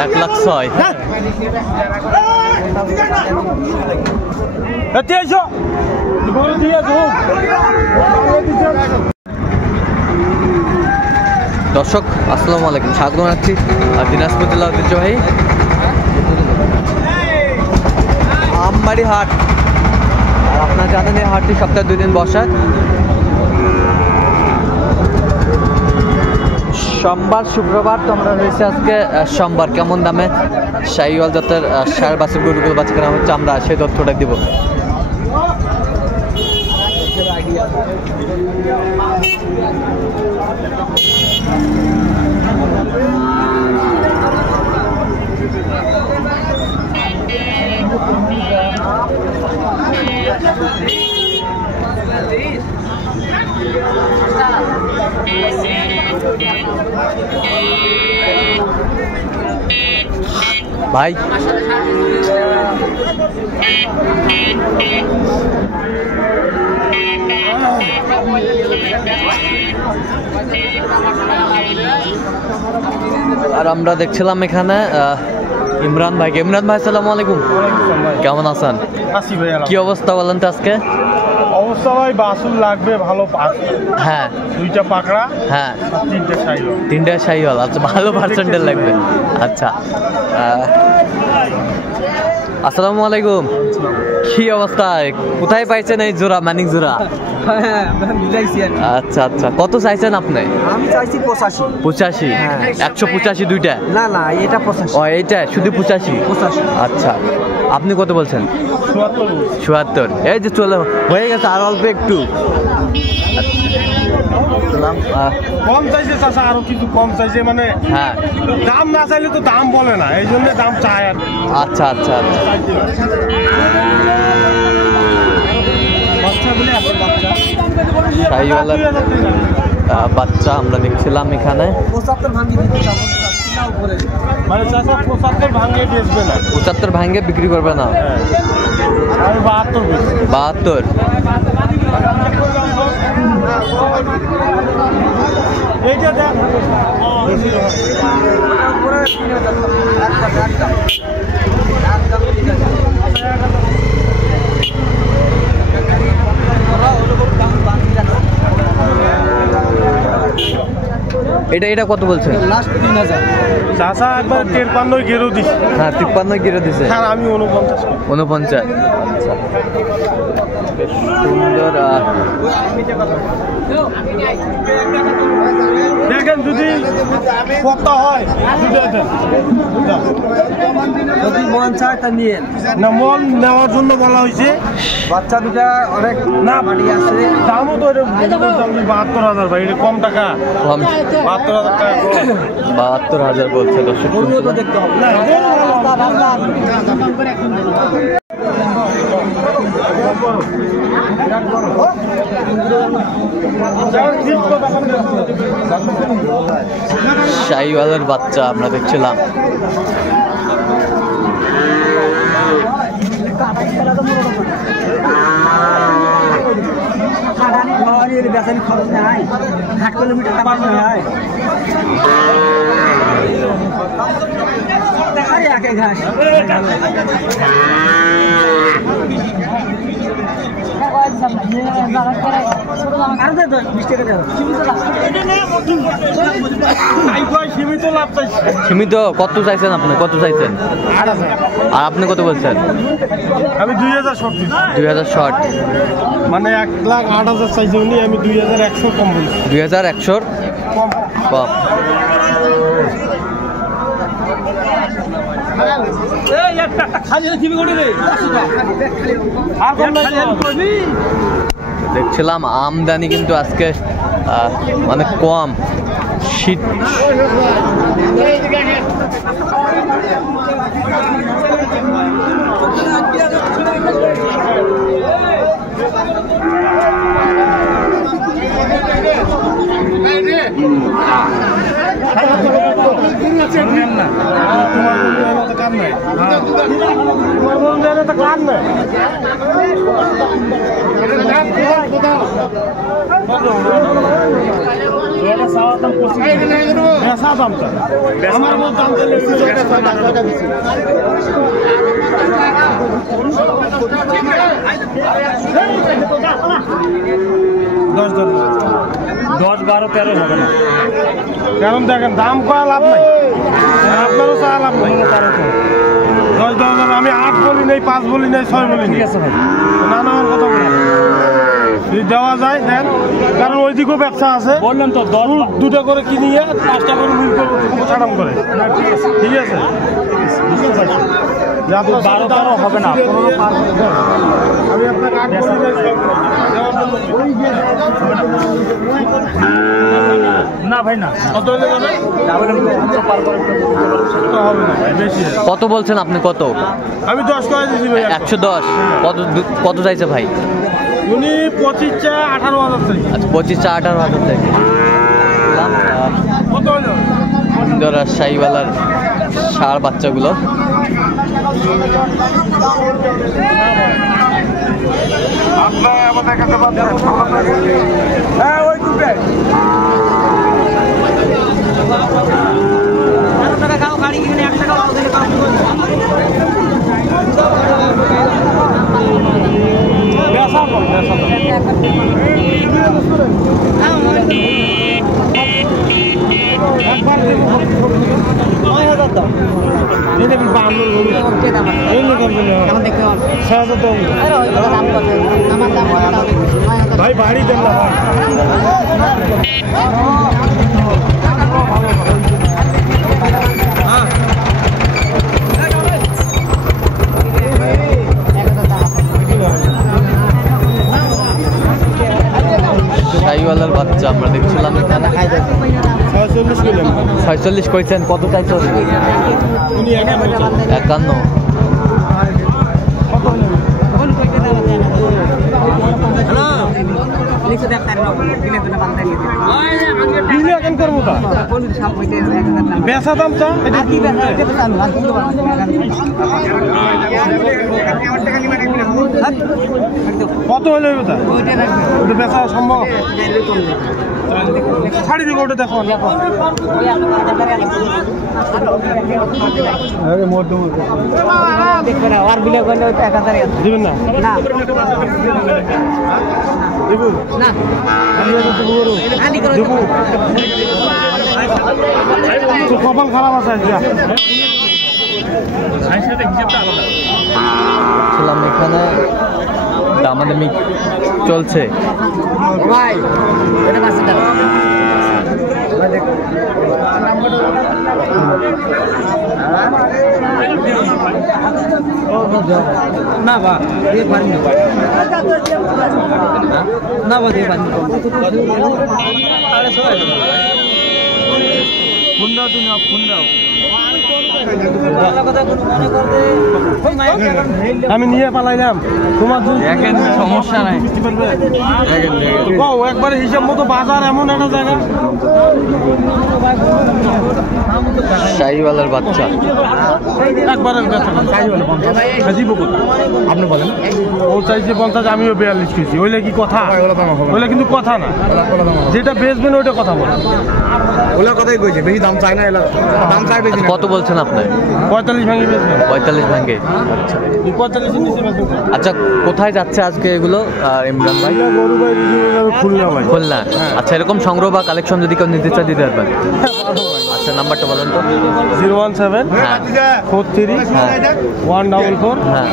1,06,000। দর্শক আসসালামু আলাইকুম, স্বাগত জানাচ্ছি দিনাজপুর জেলা ঐতিহ্যবাহী আমবাড়ি হাট। আর আপনারা জানেন এই হাটটি সপ্তাহে 2 দিন বসে, সোমবার শুক্রবার। তো আমরা রয়েছে আজকে সোমবার। কেমন দামে শাহিওয়াল জাতের ষাঁড় বাছুর গরুগুলো বাচ্চা কেনা হচ্ছে, আমরা সেই তথ্যটা দিব। ভাই আর আমরা দেখছিলাম এখানে ইমরান ভাই। ইমরান ভাই আসসালামু আলাইকুম, কেমন আছেন? কি অবস্থা বলেন তো আজকে? অবস্থা ভাই বাছুর লাগবে ভালো। হ্যাঁ, 2টা পাকড়া, হ্যাঁ 3টে শাহিওয়াল। 3টা শাহিওয়াল, আচ্ছা ভালো পার্সেন্টেজ লাগবে। আচ্ছা আসসালামু আলাইকুম, কি অবস্থা? কোথায় পাইছেন এই জোড়া, মানিক জোড়া? আচ্ছা আচ্ছা, কত চাইছেন আপনি? আমি চাইছি 85। 85? 185 দুইটা? না না, এটা 85। ও এইটা শুধু 85? আচ্ছা, আপনি কত বলছেন? 77। এই যে চলে হয়ে গেছে, আর অল্প একটু কম চাইছে চাচা, আরো কিছু কম চাইছে, মানে হ্যাঁ দাম না চাইলে তো দাম বলে না, এই জন্য দাম চায় আর। আচ্ছা আচ্ছা আচ্ছা, শাহিওয়ালের বাচ্চা আমরা দেখছিলাম এখানে। 75 ভাঙি দিতে চাবো মানে চাচা 75 ভাঙিয়ে বেচবে না? 75 ভাঙে বিক্রি করবে না? আমি 72 বেচছি। 72? এইটা দেখ এটা এটা কত বলছেন? লাস্ট 3000। চাচা একবার 53 গেরো দিছে। হ্যাঁ 53 গিরে দিছে। আর আমি 49। 49? আচ্ছা, বেশ সুন্দর। দেখেন যদি কথা হয় যদি মন চায় তা নিয়ে না, মন নেওয়ার জন্য বলা হয়েছে। বাচ্চা দুটা অনেক না মাটি আছে, দামও তো এটা 72,000 ভাই, এটা কম টাকা। কম? 72,000 টাকা। 72,000 বলছে দর্শক। তো দেখতে হবে না শাহিওয়ালের বাচ্চা আমরা দেখছিলাম। খরচ নাই, 8 কিলোমিটার ঘাস। সীমিত কত চাইছেন আপনি? কত চাইছেন? আর আপনি কত বলছেন? আমি 2000 শর্ট দিচ্ছি। 2000 শর্ট? মানে 1,08,000 চাইছি উনি, আমি 2100 কম বলছি। 2100 কম কম? দেখছিলাম আমদানি কিন্তু আজকে অনেক কম। শীত বেচা দামটা আমার মতো দাম চাইলে 10-12-13 হবে না, কারণ দেখেন দাম করা লাভ নাই, আপনারও চা লাভ নাই। 10 আমি 8 বলি নাই, 5 বলি নাই, 6 বলি নাই। ঠিক আছে ভাই, নানা কথা বলি যদি দেওয়া যায় দেন, কারণ ওই দিকেও ব্যবসা আছে। বললাম তো 10 দুটো করে কিনিয়ে 5টা করে মিল করবো ছাড়াম করে। ঠিক আছে, যে আপনার 12-13 হবে না, 15 পার হবে। আমি আপনাকে 8 বলি নাই, দেওয়ার জন্য না ভাই না, কত হলে যাবে? হবে না ভাই, বেশি আছে। কত বলছেন আপনি? কত? আমি 10 করে দিচ্ছি ভাই। 110। কত চাইছে ভাই? উনি 25 চা 18,000 চাই। আচ্ছা 25-18,000 চাইছে। কত হলো? সুন্দর আর শাহিওয়ালার ষাঁড় বাচ্চাগুলো। হ্যাঁ ওই দুটো বেসা কম, বেসা একবার দেবো 9,000 দাম। এই দেখুন 52 এই নিলাম বলে হয় 6,000 দাম। ভাই বাড়ি দেন না ভাই। শাহিওয়ালার বাচ্চা আমরা দেখছিলাম এখানে। 46 কিলো 46 কইছেন, কত চাইছে? উনি 51। 51। দিলে এখন করবো তা বেচা দাম চা কত হলে ওটা বেচা সম্ভব? ছাড়ি দিব ওটা দেখো দিবেন না কপাল খারাপ আছে এখানে দামাদামি চলছে। না বা দিয়ে পারি না বা দিয়ে পারি ফোন দাও, তুমি ফোন দাও। আমি নিয়ে পালাইলাম, তোমার সমস্যা নাই। একবারে হিসাব মতো বাজার এমন একটা জায়গা। শাহিওয়ালার বাচ্চা একবারে আপনি বলেন ও চাইছে 50, আমিও 42 কেজি। ওইলে কি কথা? ওইলে কিন্তু কথা না, যেটা বেচবেন ওইটা কথা বলেন। ওলা কথাই কইছে, বেশি দাম চাই না, এলা দাম চাই বেশি। কত বলছেন আপনি? 45 ভাঙি বেচবেন। 45 ভাঙে। আচ্ছা 45 এর নিচে বেচবেন। আচ্ছা, কোথায় যাচ্ছে আজকে এগুলো ইমরান ভাই? গরু ভাই খুলনা ভাই। খুলনা। আচ্ছা, এরকম সংগ্রহ বা কালেকশন যদি কেউ নিতে চায় দিতে পারবেন? আচ্ছা, নাম্বারটা বলেন তো। 017 হ্যাঁ 43 হ্যাঁ 144 হ্যাঁ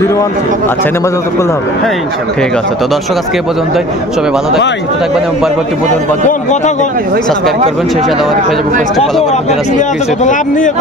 013। আচ্ছা, এই নাম্বার যোগাযোগ করলে হবে? হ্যাঁ ইনশাআল্লাহ। ঠিক আছে। তো দর্শক, আজকে এই পর্যন্তই। সবাই ভালো থাকবেন, সুস্থ থাকবেন এবং পরবর্তী পর্যন্ত কোন কথা সাবস্ক্রাইব করবেন। সেই সাথে আমাদের ফেসবুক পেজটি ফলো করবেন। লাভ নিয়ে